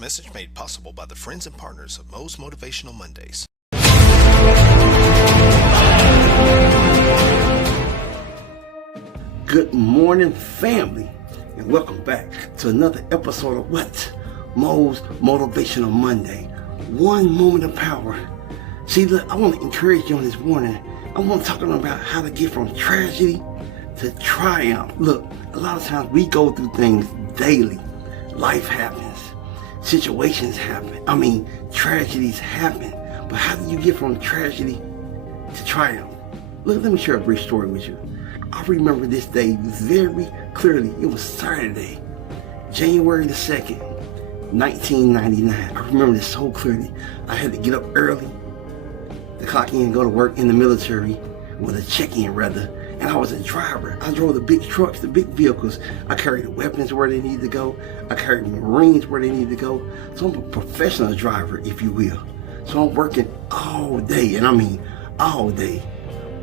Message made possible by the friends and partners of Mo's Motivational Mondays. Good morning, family, and welcome back to another episode of what? Mo's Motivational Monday. One moment of power. See, look, I want to encourage you on this morning. I want to talk about how to get from tragedy to triumph. Look, a lot of times we go through things daily. Life happens. Situations happen. Tragedies happen. But how do you get from tragedy to triumph? Look, let me share a brief story with you. I remember this day very clearly. It was Saturday, January the 2nd, 1999. I remember this so clearly. I had to get up early to clock in and go to work in the military, with a check-in rather. And I was a driver. I drove the big trucks, the big vehicles. I carried the weapons where they needed to go. I carried Marines where they needed to go. So I'm a professional driver, if you will. So I'm working all day, and I mean all day.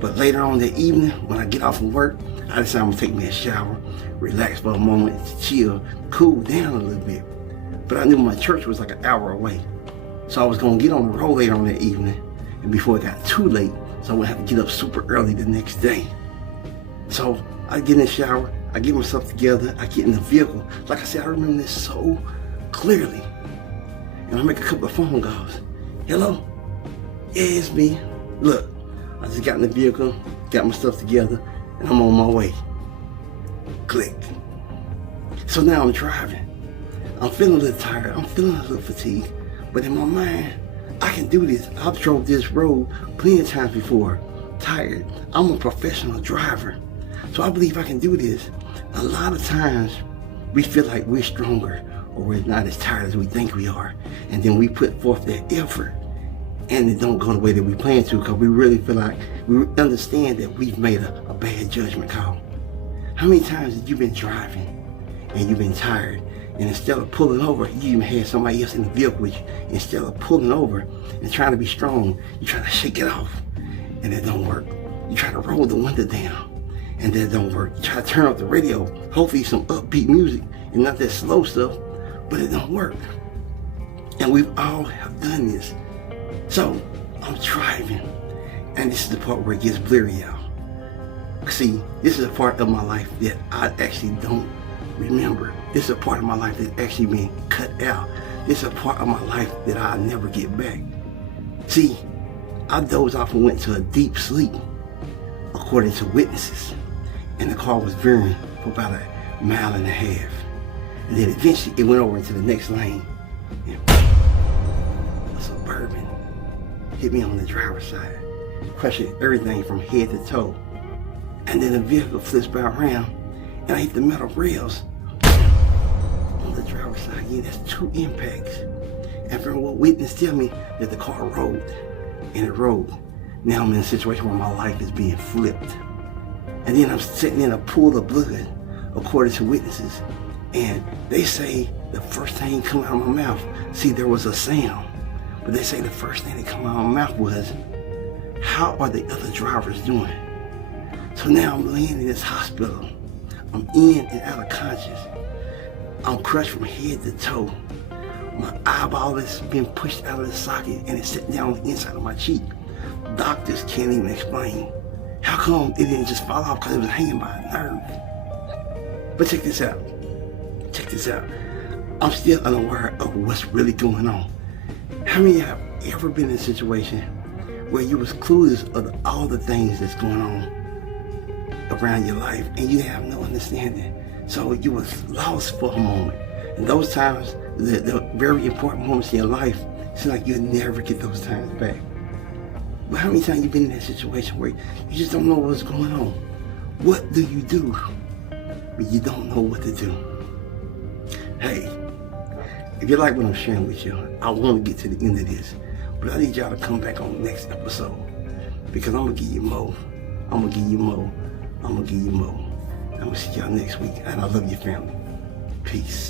But later on that evening, when I get off from work, I decide I'm gonna take me a shower, relax for a moment, chill, cool down a little bit. But I knew my church was like an hour away. So I was gonna get on the road later on that evening, and before it got too late, so I would have to get up super early the next day. So I get in the shower, I get myself together, I get in the vehicle. Like I said, I remember this so clearly. And I make a couple of phone calls. Hello? Yeah, it's me. Look, I just got in the vehicle, got my stuff together, and I'm on my way. Click. So now I'm driving. I'm feeling a little tired, I'm feeling a little fatigued, but in my mind, I can do this. I've drove this road plenty of times before. Tired. I'm a professional driver. So I believe I can do this. A lot of times we feel like we're stronger or we're not as tired as we think we are. And then we put forth that effort and it don't go the way that we plan to because we really feel like we understand that we've made a bad judgment call. How many times have you been driving and you've been tired, and instead of pulling over, you even had somebody else in the vehicle with you. Instead of pulling over and trying to be strong, you try to shake it off and it don't work. You try to roll the window down and that don't work. You try to turn up the radio, hopefully some upbeat music and not that slow stuff, but it don't work. And we've all have done this. So I'm driving, and this is the part where it gets blurry, y'all. See, this is a part of my life that I actually don't remember. This is a part of my life that's actually been cut out. This is a part of my life that I'll never get back. See, I dozed off and went to a deep sleep, according to witnesses. And the car was veering for about a mile and a half. And then eventually it went over into the next lane. And a Suburban hit me on the driver's side, crushing everything from head to toe. And then the vehicle flips back around and I hit the metal rails on the driver's side. Yeah, that's 2 impacts. And from what witnesses tell me, that the car rolled and it rolled. Now I'm in a situation where my life is being flipped. And then I'm sitting in a pool of blood, according to witnesses. And they say the first thing come out of my mouth, see, there was a sound, but they say the first thing that come out of my mouth was, how are the other drivers doing? So now I'm laying in this hospital. I'm in and out of conscious. I'm crushed from head to toe. My eyeball has been pushed out of the socket and it's sitting down on the inside of my cheek. Doctors can't even explain. How come it didn't just fall off because it was hanging by a nerve? But check this out. Check this out. I'm still unaware of what's really going on. How many have ever been in a situation where you was clueless of all the things that's going on around your life and you have no understanding? So you was lost for a moment. And those times, the very important moments in your life, it's like you'll never get those times back. But how many times you've been in that situation where you just don't know what's going on? What do you do when you don't know what to do? Hey, if you like what I'm sharing with you, I want to get to the end of this. But I need y'all to come back on the next episode because I'm going to give you more. I'm going to give you more. I'm going to give you more. I'm going to see y'all next week. And I love your family. Peace.